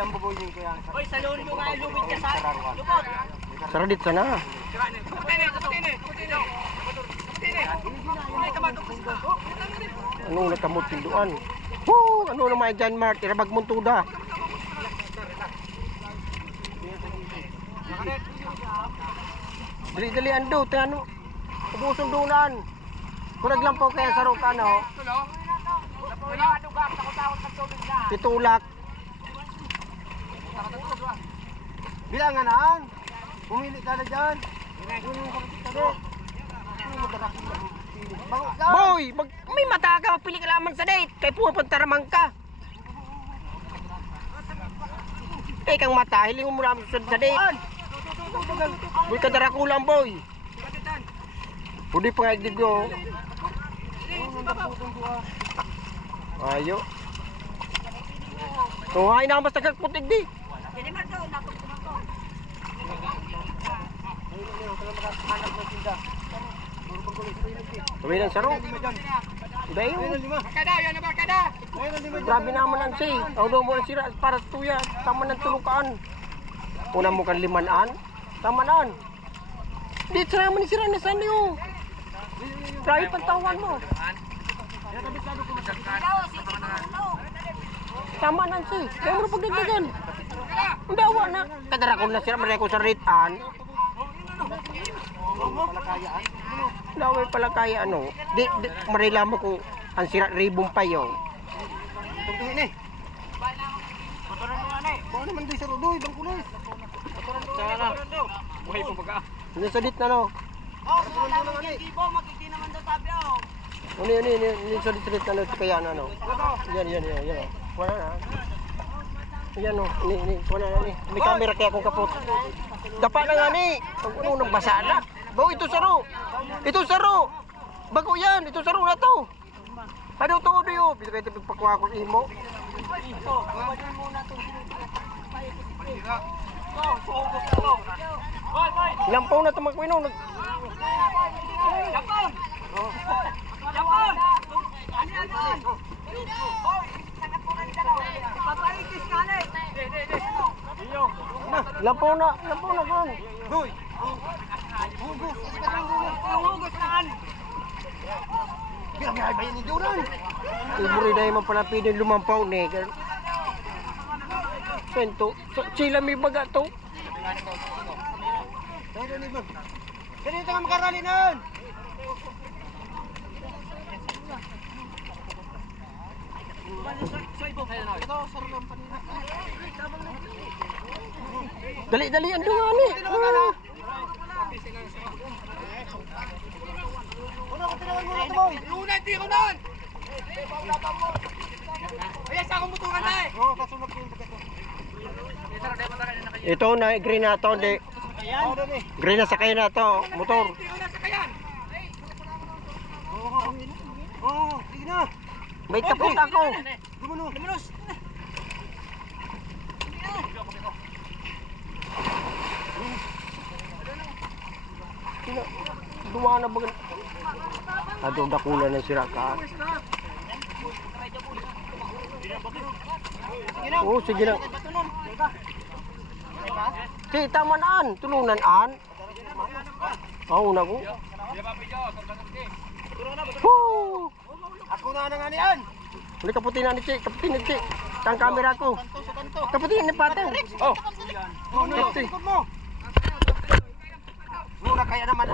ang bubuyin ko yan. Hoy, salon mo nga lubid ka sa lubot. Saradit ka na. Anong nakamot tinduan? Woo! Ano naman dyan, Mart? Irabag mong tuda. Dali-dali ando. Ano? Ubuson dunan. Kurag lang po kaya sa ruka, no? Pitulak. Bilangan. Pumili ka na dyan. Boy! May mata ka. Magpili ka lamang sa date. Kaya pupunta ramang ka. Eh, kang mata. Hiling mo namin sa date. Boy, kadarakulang, boy. Pwede pa nga dito. Ayo. Tuhain na basta kagputig di. Tuwin ang saro. Dahil grabe naman ang si. Ang doon mo ang sira para tuya. Tama ng tulukaan. Una mo kan limanaan. Tama naan. Di sira naman sira na saan yun. Grabe pantawan mo. Tama naan si. Kaya mo pagdagdagan. Hindi awa na. Kadara ko na sira. Maria ko sa ritaan. Daway pala kaya ano. Di marila mo kung ang sira ribong pa yun. Tungtuhin eh. Motoran mo nga eh. Baka naman doy sa rodoy, bang kulay. Motoran mo nga eh. Buhay po baga. Hindi sadit na no. Oh, wala mo yung gibo, makikita naman daw tabi oh. Hindi sadit na no. Kaya na no. Yan. Wala na. Yan o. Wala na ni. May camera kaya akong kapot. Dapa na nga ni. Ano nang basa na. Bawo ito saro. Ito saro. Bago yan. Ito saro na to. Ano to yun? Pwede pagpakuha ko imo. Lampaw na tumakwino. Japon! Japon! Ano? Hoy! Sakat mo kami dalawa. Papaitis ka na eh. Lampaw na kan. Doy. Hugos na Bilang bayan ni Duran. Iburi dahil man pala pwede lumampaw ni. Sento. Sila may baga to. Ganito nga makarali nun. Dali-dali ang dunga ni. Lunay, di ko nun! Ay, sa akong mutungan na eh! Oo, kasunod ko yung pagkato. Ito na green na to, di. Oo, doon eh. Green na sakay na to, motor. Di ko na sakayan! Oo, sige na. May kapot ako. Lumanos. Dumaan na baga. Adong dakulan ng sira ka. Oo, sige na. Si, tamanaan. Tulunan-an. Oo, na ko. Woo! Ako na nga niyan. Hindi kaputi na ni Chi. Kaputi ni Chi. Tang camera ko. Kaputi ni Pateng. Oh. Kaputi. Muna kaya naman